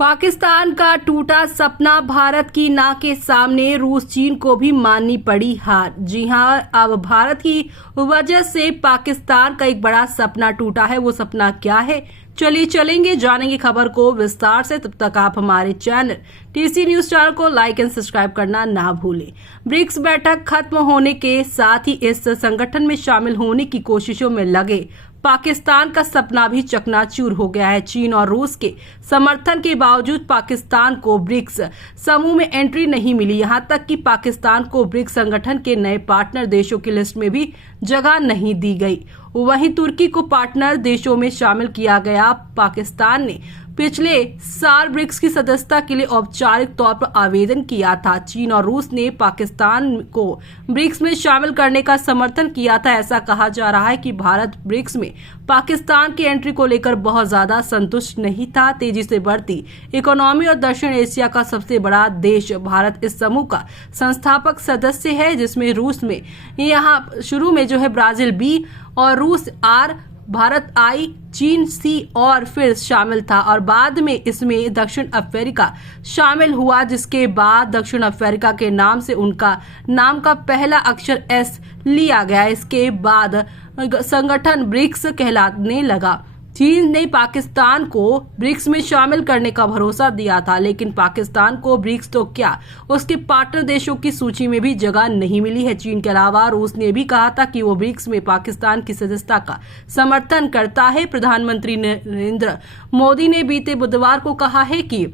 पाकिस्तान का टूटा सपना भारत की नाक के सामने रूस चीन को भी माननी पड़ी हार। जी हां, अब भारत की वजह से पाकिस्तान का एक बड़ा सपना टूटा है। वो सपना क्या है, चलिए चलेंगे जानेंगे खबर को विस्तार से। तब तक आप हमारे चैनल टीसी न्यूज चैनल को लाइक एंड सब्सक्राइब करना ना भूलें। ब्रिक्स बैठक खत्म होने के साथ ही इस संगठन में शामिल होने की कोशिशों में लगे पाकिस्तान का सपना भी चकनाचूर हो गया है। चीन और रूस के समर्थन के बावजूद पाकिस्तान को ब्रिक्स समूह में एंट्री नहीं मिली। यहां तक कि पाकिस्तान को ब्रिक्स संगठन के नए पार्टनर देशों की लिस्ट में भी जगह नहीं दी गई। वहीं तुर्की को पार्टनर देशों में शामिल किया गया। पाकिस्तान ने पिछले साल ब्रिक्स की सदस्यता के लिए औपचारिक तौर पर आवेदन किया था। चीन और रूस ने पाकिस्तान को ब्रिक्स में शामिल करने का समर्थन किया था। ऐसा कहा जा रहा है कि भारत ब्रिक्स में पाकिस्तान की एंट्री को लेकर बहुत ज्यादा संतुष्ट नहीं था। तेजी से बढ़ती इकोनॉमी और दक्षिण एशिया का सबसे बड़ा देश भारत इस समूह का संस्थापक सदस्य है, जिसमें रूस में यहाँ शुरू में ब्राजील बी और रूस आर, भारत आई, चीन सी और फिर शामिल था और बाद में इसमें दक्षिण अफ्रीका शामिल हुआ, जिसके बाद दक्षिण अफ्रीका के नाम से उनका नाम का पहला अक्षर एस लिया गया। इसके बाद संगठन ब्रिक्स कहलाने लगा। चीन ने पाकिस्तान को ब्रिक्स में शामिल करने का भरोसा दिया था, लेकिन पाकिस्तान को ब्रिक्स तो क्या उसके पार्टनर देशों की सूची में भी जगह नहीं मिली है। चीन के अलावा रूस ने भी कहा था कि वो ब्रिक्स में पाकिस्तान की सदस्यता का समर्थन करता है। प्रधानमंत्री नरेंद्र मोदी ने बीते बुधवार को कहा है कि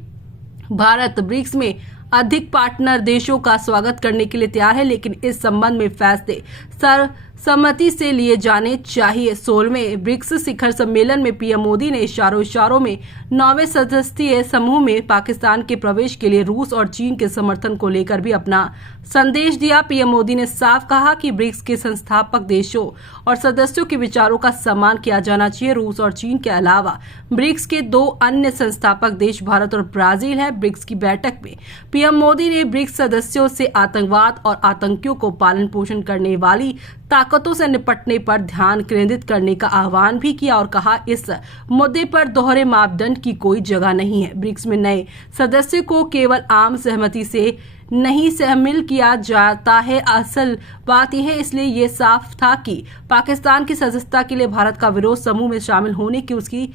भारत ब्रिक्स में अधिक पार्टनर देशों का स्वागत करने के लिए तैयार है, लेकिन इस संबंध में फैसले सर्वसम्मति से लिए जाने चाहिए। 16वें ब्रिक्स शिखर सम्मेलन में पीएम मोदी ने इशारों में 9वें सदस्यीय समूह में पाकिस्तान के प्रवेश के लिए रूस और चीन के समर्थन को लेकर भी अपना संदेश दिया। पीएम मोदी ने साफ कहा कि ब्रिक्स के संस्थापक देशों और सदस्यों के विचारों का सम्मान किया जाना चाहिए। रूस और चीन के अलावा ब्रिक्स के 2 अन्य संस्थापक देश भारत और ब्राजील है। ब्रिक्स की बैठक में पीएम मोदी ने ब्रिक्स सदस्यों से आतंकवाद और आतंकियों को पालन पोषण करने वाली ताकतों से निपटने पर ध्यान केंद्रित करने का आह्वान भी किया और कहा इस मुद्दे पर दोहरे मापदंड की कोई जगह नहीं है। ब्रिक्स में नए सदस्य को केवल आम सहमति से नहीं शामिल किया जाता है। असल बात यह है, इसलिए ये साफ था कि पाकिस्तान की सदस्यता के लिए भारत का विरोध समूह में शामिल होने की उसकी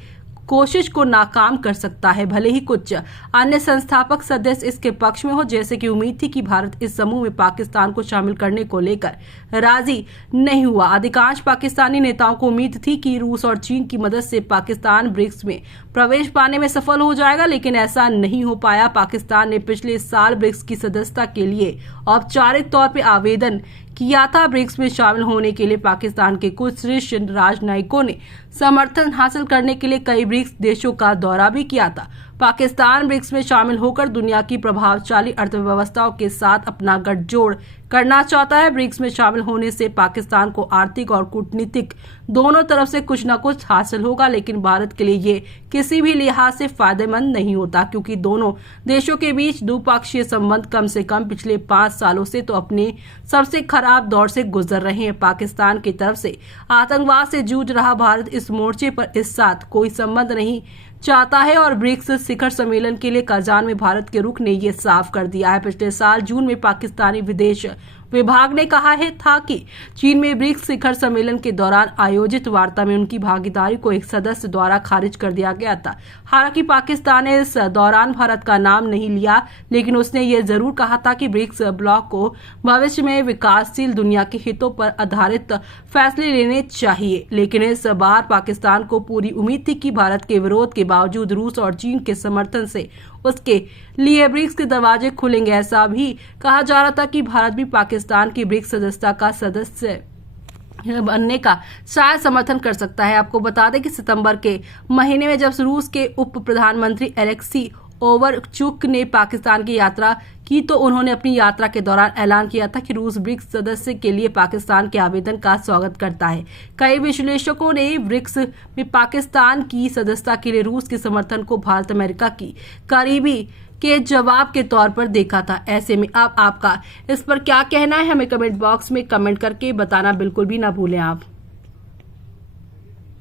कोशिश को नाकाम कर सकता है। भले ही कुछ अन्य संस्थापक सदस्य इसके पक्ष में हो, जैसे कि उम्मीद थी कि भारत इस समूह में पाकिस्तान को शामिल करने को लेकर राजी नहीं हुआ। अधिकांश पाकिस्तानी नेताओं को उम्मीद थी कि रूस और चीन की मदद से पाकिस्तान ब्रिक्स में प्रवेश पाने में सफल हो जाएगा, लेकिन ऐसा नहीं हो पाया। पाकिस्तान ने पिछले साल ब्रिक्स की सदस्यता के लिए औपचारिक तौर पर आवेदन किया था। ब्रिक्स में शामिल होने के लिए पाकिस्तान के कुछ शीर्ष राजनयिकों ने समर्थन हासिल करने के लिए कई ब्रिक्स देशों का दौरा भी किया था। पाकिस्तान ब्रिक्स में शामिल होकर दुनिया की प्रभावशाली अर्थव्यवस्थाओं के साथ अपना गठजोड़ करना चाहता है। ब्रिक्स में शामिल होने से पाकिस्तान को आर्थिक और कूटनीतिक दोनों तरफ से कुछ न कुछ हासिल होगा, लेकिन भारत के लिए ये किसी भी लिहाज से फायदेमंद नहीं होता, क्योंकि दोनों देशों के बीच द्विपक्षीय संबंध कम से कम पिछले 5 सालों से तो अपने सबसे खराब दौर से गुजर रहे हैं। पाकिस्तान की तरफ से आतंकवाद से जूझ रहा भारत इस मोर्चे पर इस साथ कोई संबंध नहीं चाहता है और ब्रिक्स शिखर सम्मेलन के लिए कजान में भारत के रुख ने ये साफ कर दिया है। पिछले साल जून में पाकिस्तानी विदेश विभाग ने कहा है था कि चीन में ब्रिक्स शिखर सम्मेलन के दौरान आयोजित वार्ता में उनकी भागीदारी को एक सदस्य द्वारा खारिज कर दिया गया था। हालांकि पाकिस्तान ने इस दौरान भारत का नाम नहीं लिया, लेकिन उसने ये जरूर कहा था कि ब्रिक्स ब्लॉक को भविष्य में विकासशील दुनिया के हितों पर आधारित फैसले लेने चाहिए। लेकिन इस बार पाकिस्तान को पूरी उम्मीद थी कि भारत के विरोध के बावजूद रूस और चीन के समर्थन से उसके लिए ब्रिक्स के दरवाजे खुलेंगे। ऐसा भी कहा जा रहा था कि भारत भी पाकिस्तान की ब्रिक्स सदस्यता का सदस्य बनने का शायद समर्थन कर सकता है। आपको बता दें कि सितंबर के महीने में जब रूस के उप प्रधानमंत्री एलेक्सी ओवरचुक ने पाकिस्तान की यात्रा की, तो उन्होंने अपनी यात्रा के दौरान ऐलान किया था कि रूस ब्रिक्स सदस्य के लिए पाकिस्तान के आवेदन का स्वागत करता है। कई विश्लेषकों ने ब्रिक्स में पाकिस्तान की सदस्यता के लिए रूस के समर्थन को भारत अमेरिका की करीबी के जवाब के तौर पर देखा था। ऐसे में अब आपका इस पर क्या कहना है, हमें कमेंट बॉक्स में कमेंट करके बताना बिल्कुल भी ना भूलें आप।